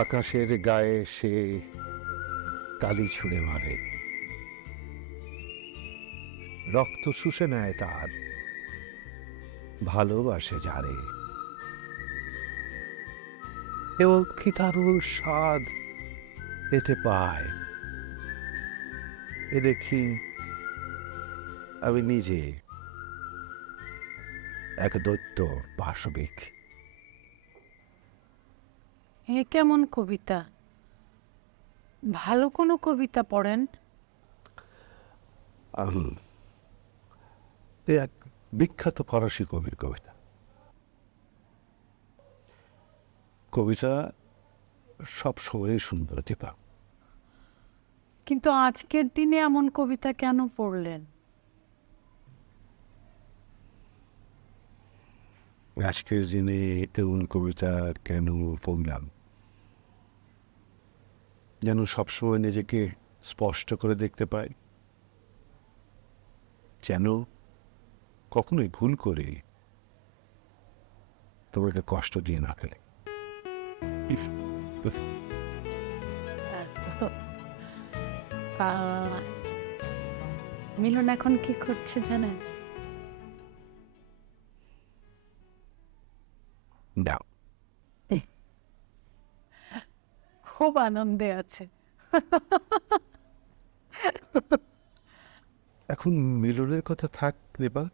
আকাশের গায়ে সে কালি ছুঁড়ে মারে, রক্ত শুষে নেয় তার, ভালোবাসে যারে। এবং কি দারুণ স্বাদ এতে পায়, এ দেখি আমি নিজে এক দৈত্য পাশবিক। এ কেমন কবিতা? ভালো কোনো কবিতা পড়েন। এ এক বিখ্যাত ফরাসি কবির কবিতা। কবিতা সব সময় সুন্দর দীপা। কিন্তু আজকের দিনে এমন কবিতা কেন পড়লেন? আজকের দিনে তেমন কবিতা কেন পড়লাম? যেন সবসময় নিজেকে স্পষ্ট করে দেখতে পাই, যেন কখনোই ভুল করে তোমাকে কষ্ট দিয়ে না ফেলে। মিলন এখন কি করছে জানেন? দাও, খুব আনন্দে আছে। এখন মিলনের কথা থাক দীপা।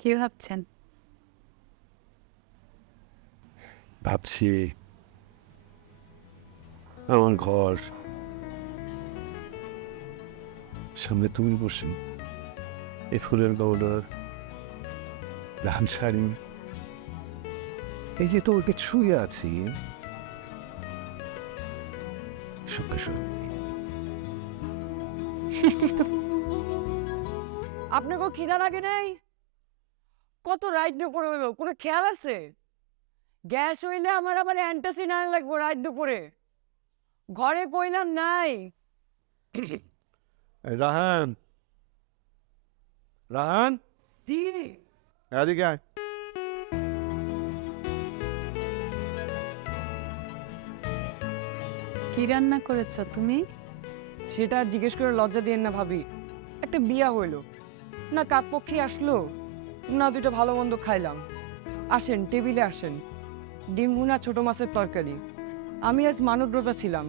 কি ভাবছেন? ভাবছি আমার ঘর সামনে তুমি বসে, এই ফুলের গৌড়ার লাল শাড়ি, এই যে তোমাকে ছুঁয়ে আছি সুখে সুখে। আপনাকে খিদা লাগে নাই? কত রাত দুপুরে হইব, কোনো খেয়াল আছে? গ্যাস হইলে আমার আবার অ্যান্টাসিড আনা লাগবো রাত দুপুরে। ঘরে কইলাম নাই। রাহান, রাহান, জি এদিকে আয়। কি রান্না করেছো তুমি? সেটা জিজ্ঞেস করে লজ্জা দিয়েন না ভাবি। একটা বিয়া হইলো না, কাকপক্ষী আসলো না, দুটো ভালো মন্দ খাইলাম। আসেন টেবিলে আসেন। ডিম ভুনা, ছোট মাছের তরকারি। আমি আজ মানব রোজা ছিলাম,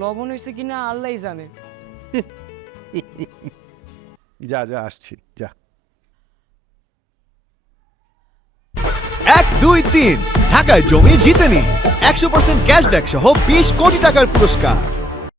লবণ হয়েছে কিনা আল্লাহই জানে। যা যা আসছি, যা। 1, 2, 3 ঢাকায় জমি জিতে নিন 100% ক্যাশব্যাক সহ 20 কোটি টাকার পুরস্কার।